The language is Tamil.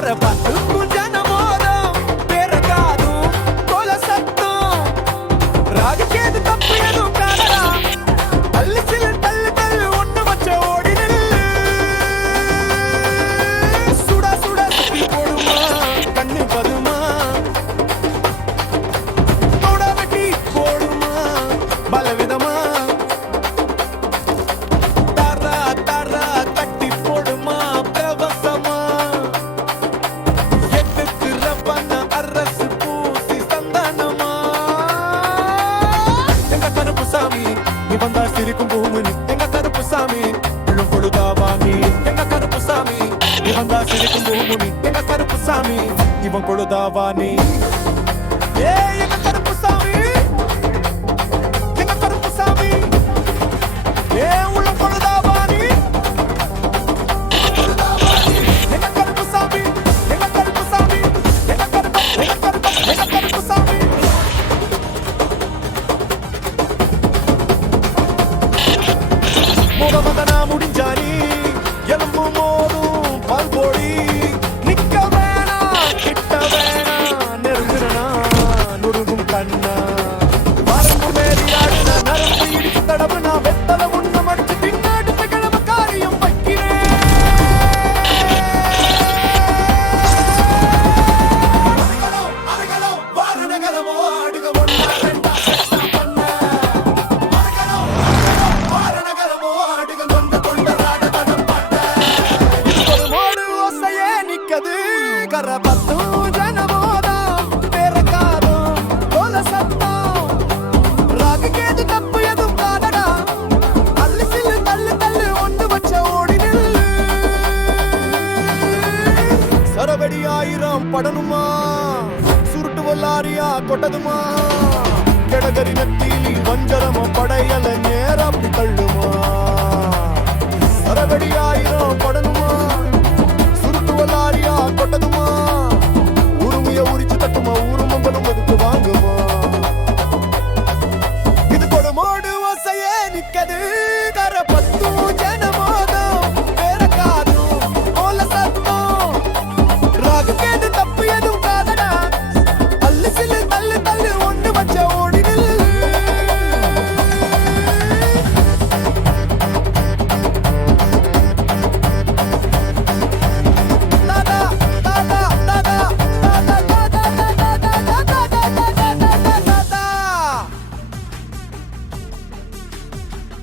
கரை பார்த்து ஜனமோதம் பேரக்காதும் கொல சத்தம் ராகக்கேது தப்பு எதுவும் காணலா தள்ளு சில தள்ளு தள்ளு ஒண்ணு வச்ச ஓடி நில்லு சுடா சுடா சுத்தி போடுமா கண்ணு பதுமா தோட வெட்டி போடுமா பலவிதமா தாரா தாரா கட்டி போடுமா பிரவசமா எட்டுக்கு ரப்பன அரசு பூசி சந்தானமா எங்க கருப்பு சாமி நீ வந்தா சிரிக்கும் பூமினி எங்க கருப்பு சாமி விழும் பொழுதாவாமி எங்க கருப்பு சாமி நீ வந்தா சிரிக்கும் பூமினி எங்க கருப்பு சாமி இவன் பொழுதாவானி ஏ எங்க கருப்பு சாமி எங்க கருப்பு சாமி ஏ உள்ள பொழுதாவானி எங்க கருப்பு சாமி எங்க கருப்பு சாமி எங்க கருப்பு சாமி முகமதனா முடிஞ்சானி எலும்பு மோதும் பால்போடி நிக்க வேணா கிட்ட வேணா நெருங்குறனா நுடுங்கும் கண்ணா வரம்பு மேறி ஆடுன நரம்பு இடிச்சு தடவுனா வெத்தல உண்ண மடிச்சு பின்னாடி கிழம காரியம் வைக்கிறேன் வாரணகரமோ ஆடுக ஒன்னா ரெண்டா பண்ண வாரணகரமோ ஆடுக கொண்ட கொண்ட ராடதனம் பாட்ட ஒரு மோடு ஓசையே நிக்கது கர பத்தும் ஜனமோதம் பேரக்காதும் கொல சத்தம் ராகக்கேது தப்பு எதுவும் காணடா தள்ளு சில்லு தள்ளு தள்ளு ஒண்ணு வச்ச ஓடி நில்லு சரவெடி ஆயிரம் படணுமா சுருட்டு வல்லாரியா கொட்டதுமா கெடகரி நெத்திலி வஞ்சரம படையல நேரம் தள்ளு